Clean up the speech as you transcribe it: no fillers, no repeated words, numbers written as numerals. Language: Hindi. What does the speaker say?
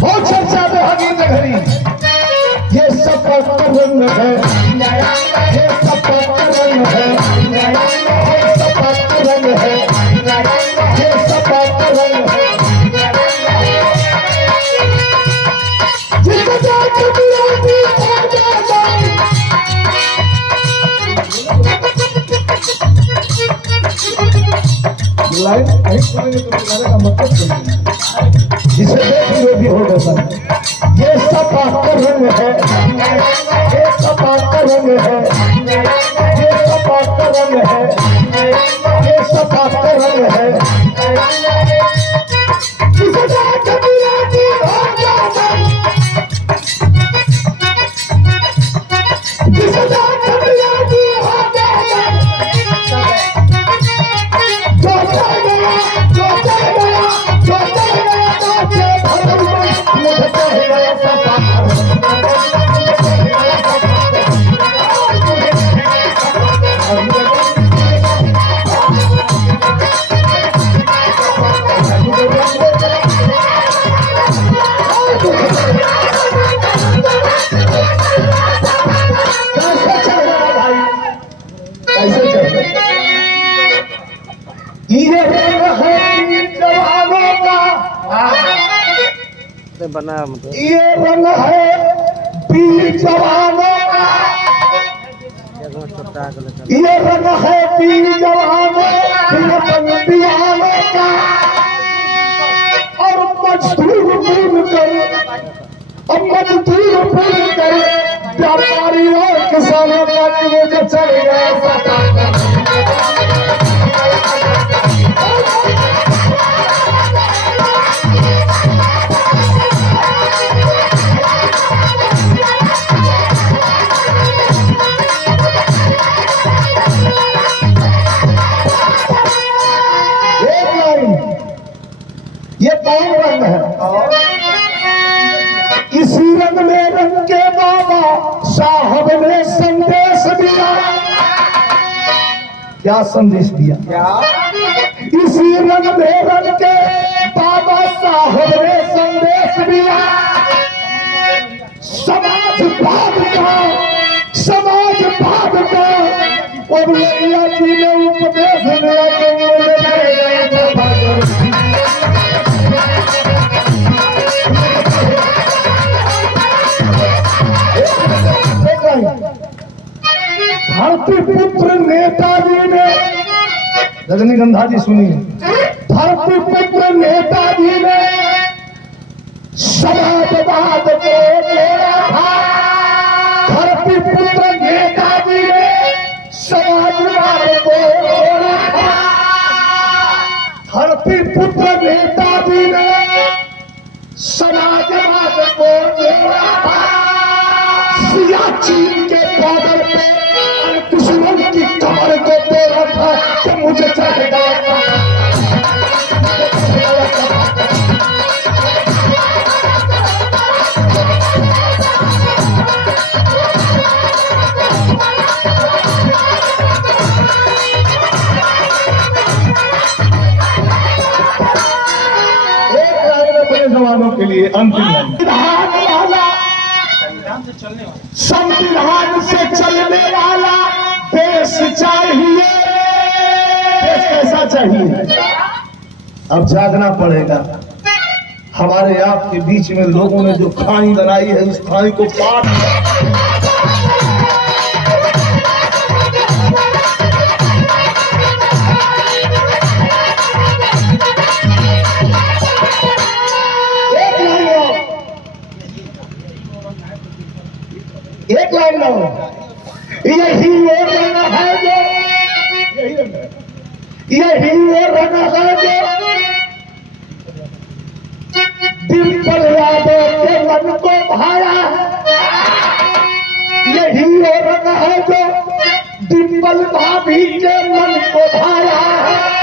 बहुत चर्चा में हकीम घड़ी ये सब रंग है, ये सब रंग है, ये सब रंग है, ये सब रंग है। जिसका कबिया भी हो जाता लाइन नहीं सुनेंगे तो गाने का मतलब सुनिए जिसे देख लो भी हो जाता है। ये सब रंग है, ये सब रंग है, ये सब रंग है, ये सब रंग है। जिसका कबिया भी हो जाता जिसका कबिया भी हो जाता जो चलेगा जो चलेगा जो चलेगा तो भगवान मुझे कहेगा सब ये रंग है जवानों का, बना मतलब ये रंग है वीर जवानों का, ये रंग है वीर जवानों दीवानों का। और मजदूर मिलकर व्यापारी और किसानों का मुझे चलेगा ये कौन रंग है? इसी रंग में रंग के बाबा साहब ने संदेश दिया। क्या संदेश दिया? क्या? इसी रंग में रंग के बाबा साहब ने संदेश दिया। समाजवाद का और लोहिया जी ने उपदेश दिया। धरती पुत्र नेताजी ने, रजनीगंधा जी सुनिए, धरती पुत्र नेताजी ने समाजवाद को जोड़ा था। धरती पुत्र नेताजी ने समाजवाद को जोड़ा था। धरती पुत्र नेताजी ने समाजवाद को जोड़ा था। सियाचिन के बॉर्डर पे दुश्मन की कमर को तोड़ा था कि मुझे चाहेगा। एक लाइन अपने जवानों के लिए अंतिम संविधान से चलने वाला देश चाहिए। देश कैसा चाहिए? अब जागना पड़ेगा। हमारे आपके बीच में लोगों ने जो खाई बनाई है उस खाई को पाट एक लाइन लो। यही वो रंग है जो डिम्पल यादव के मन को भाया है। यही वो रंग है जो डिम्पल भाभी के मन को भाया है।